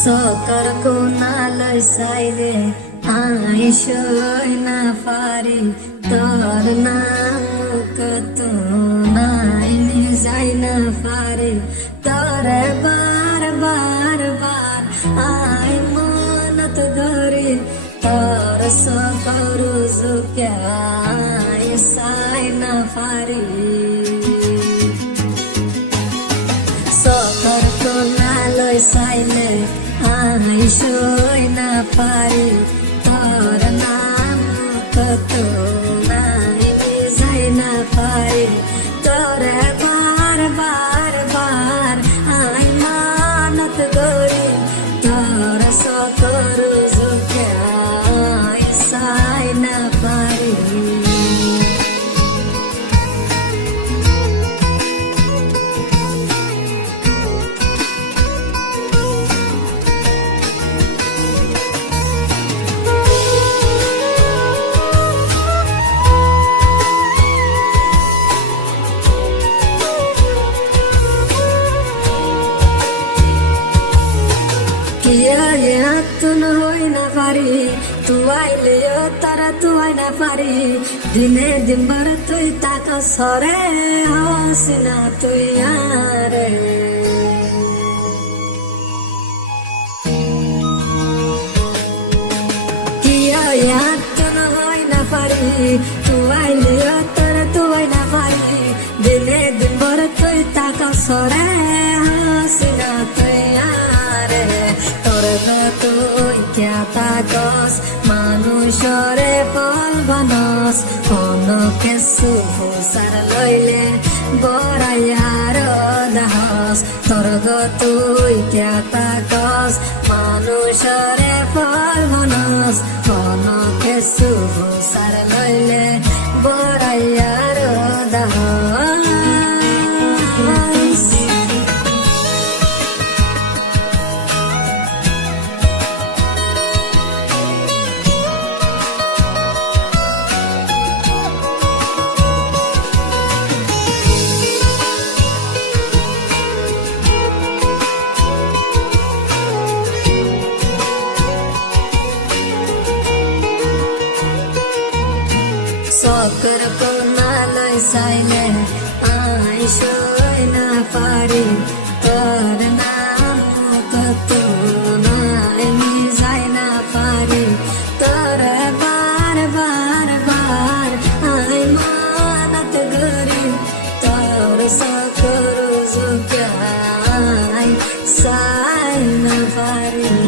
সকার কোনালৈ চাইলে আইসই না পারি তোর নাম কত নাই যাই না পারি তোরে বার বার বার আই মনত ধরি তোর সকর জুকাই সাই না পারি সকার কোনালৈ চাইলে আইসই না পারি তোর নাম কত নাই যাই না পারি তোরে বার বার বার আই মানত গরি তোর সকর জুকাই সাই না পারি তুন হই না পারি তুয়াইলে তারা তুয়াই না পারি দিনে দিন ভর তুই তাকা সরে হসিনা তুই আরে কিয়া তুন হই না পারি তুয়াইলে তারা তুয়াই না পারি দিনে দিন ভর তুই তাকা সরে হসিনা তুই আরে তুই ক্যাতা গছ মানুষরে ফল বানস কোন কিছু ফুসার লইলে বড়াইয়ার দাহস তোর তুই ক্যাতা গছ মানুষরে ফল বানস কোন কিছু ফুসার লইলে বড়াইয়ার দাহস সকার কোনালৈ চাইলে আইসই না পারি তোর নাম কত নাই যাই না পারি তোর বার বার বার আই মানত গরি তোর সকর জুকাই সাই না পারি